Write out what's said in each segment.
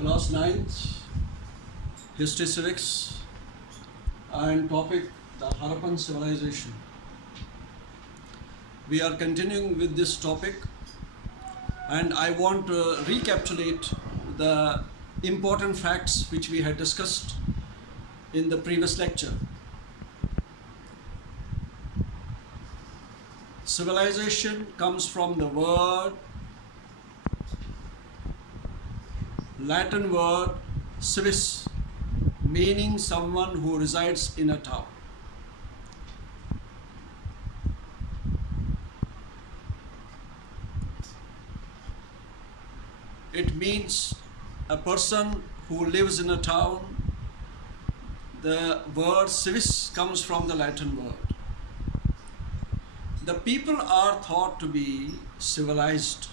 Class 9th, History Civics, and topic the Harappan Civilization. We are continuing with this topic, and I want to recapitulate the important facts which we had discussed in the previous lecture. Civilization comes from the Latin word civis, meaning someone who resides in a town. It means a person who lives in a town. The word civis comes from the Latin word. The people are thought to be civilized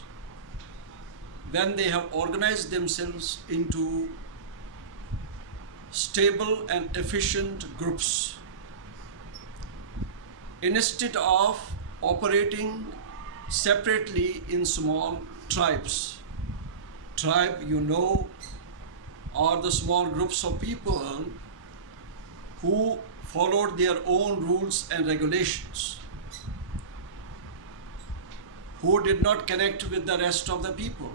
when they have organized themselves into stable and efficient groups instead of operating separately in small tribes. Tribe, are the small groups of people who followed their own rules and regulations, who did not connect with the rest of the people.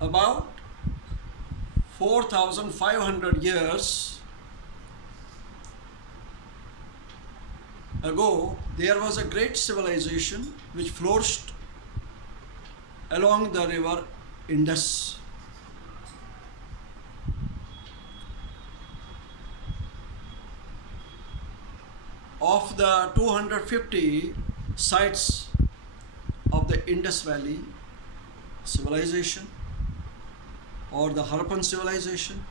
About 4,500 years ago, there was a great civilization which flourished along the river Indus. Of the 250 sites of the Indus Valley civilization, or the Harappan civilization,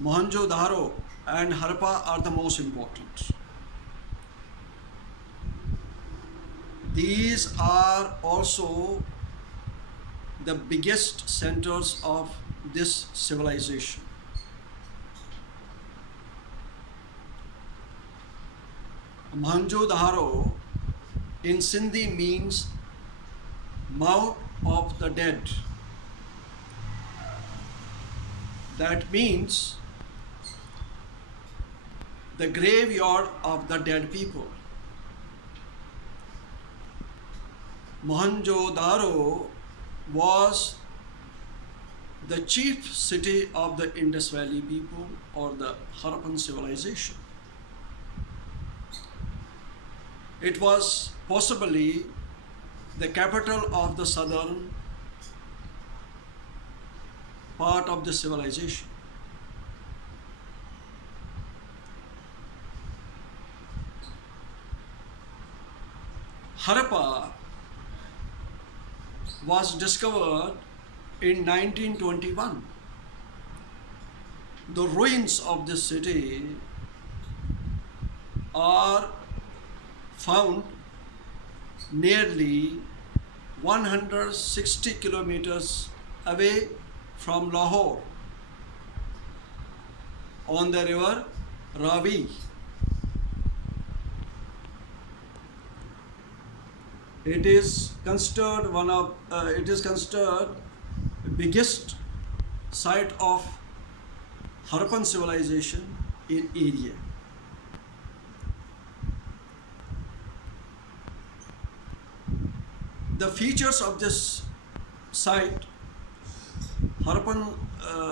Mohenjo-daro and Harappa are the most important. These are also the biggest centers of this civilization. Mohenjo-daro in Sindhi means mount of the dead. That means the graveyard of the dead people. Mohenjo-daro was the chief city of the Indus Valley people, or the Harappan civilization. It was possibly the capital of the southern part of the civilization. Harappa was discovered in 1921. The ruins of this city are found nearly 160 kilometers away from Lahore on the river Ravi. It is considered biggest site of Harappan civilization in area. The features of this site, Harappan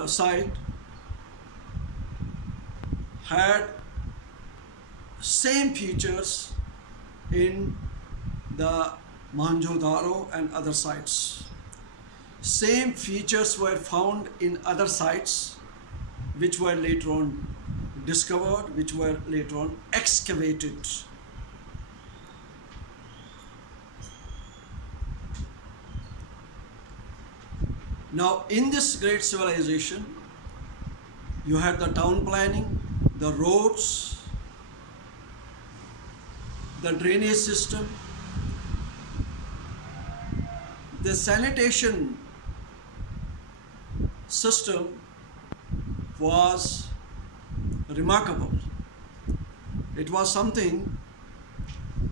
site, had same features in the Mohenjo-daro and other sites. Same features were found in other sites which were later on discovered, which were later on excavated. Now, in this great civilization, you had the town planning, the roads, the drainage system, the sanitation system was remarkable. It was something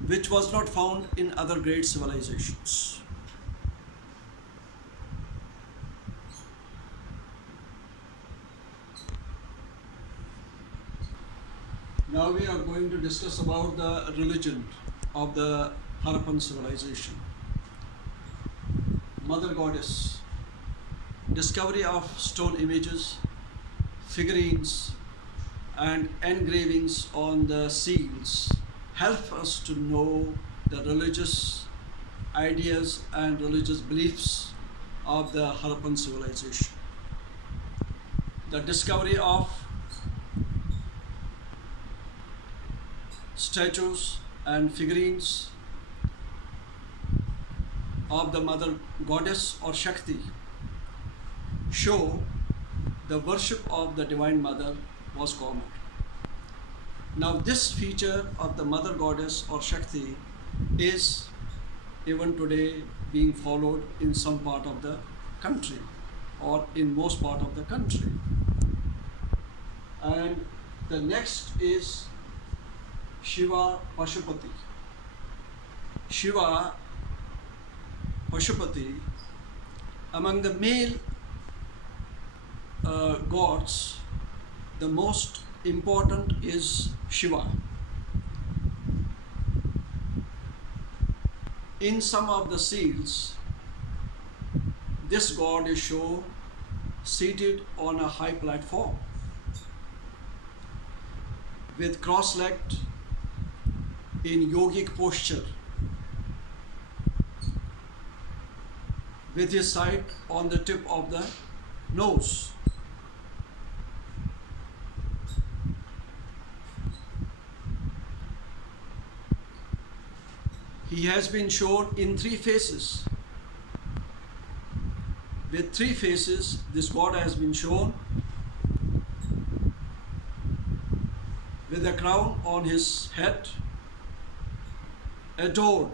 which was not found in other great civilizations. Now we are going to discuss about the religion of the Harappan civilization. Mother Goddess, discovery of stone images, figurines, and engravings on the seals help us to know the religious ideas and religious beliefs of the Harappan civilization. The discovery of statues and figurines of the Mother Goddess or Shakti show the worship of the Divine Mother was common. Now this feature of the Mother Goddess or Shakti is even today being followed in some part of the country or in most part of the country. And the next is Shiva Pashupati. Shiva Pashupati, among the male gods, the most important is Shiva. In some of the seals, this god is shown seated on a high platform with cross-legged in yogic posture, with his side on the tip of the nose. He has been shown in three faces. With three faces, this god has been shown with a crown on his head, adored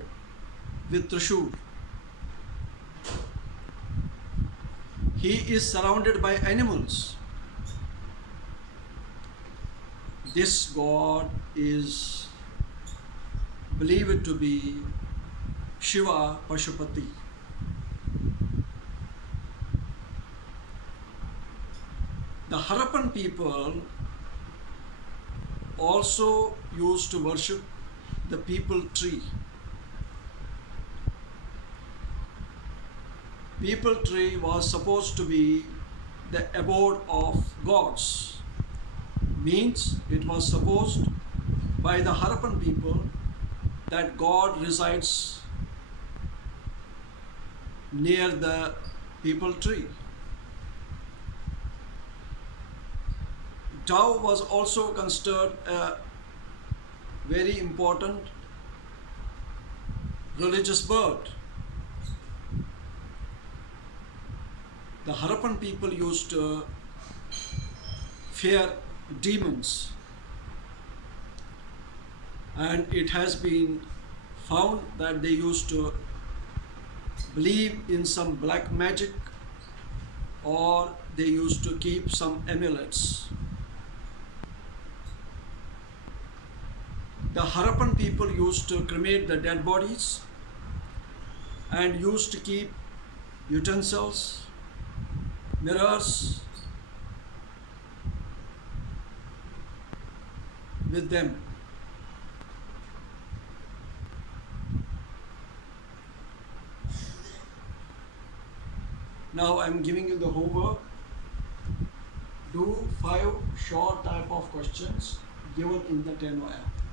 with Trishul. He is surrounded by animals. This god is believed to be Shiva Pashupati. The Harappan people also used to worship the peepal tree. Peepal tree was supposed to be the abode of gods. Means it was supposed by the Harappan people that God resides near the peepal tree. Dove was also considered a very important religious bird. The Harappan people used to fear demons, and it has been found that they used to believe in some black magic, or they used to keep some amulets. The Harappan people used to cremate the dead bodies and used to keep utensils, mirrors with them. Now I am giving you the homework. Do 5 short type of questions given in the Teno app.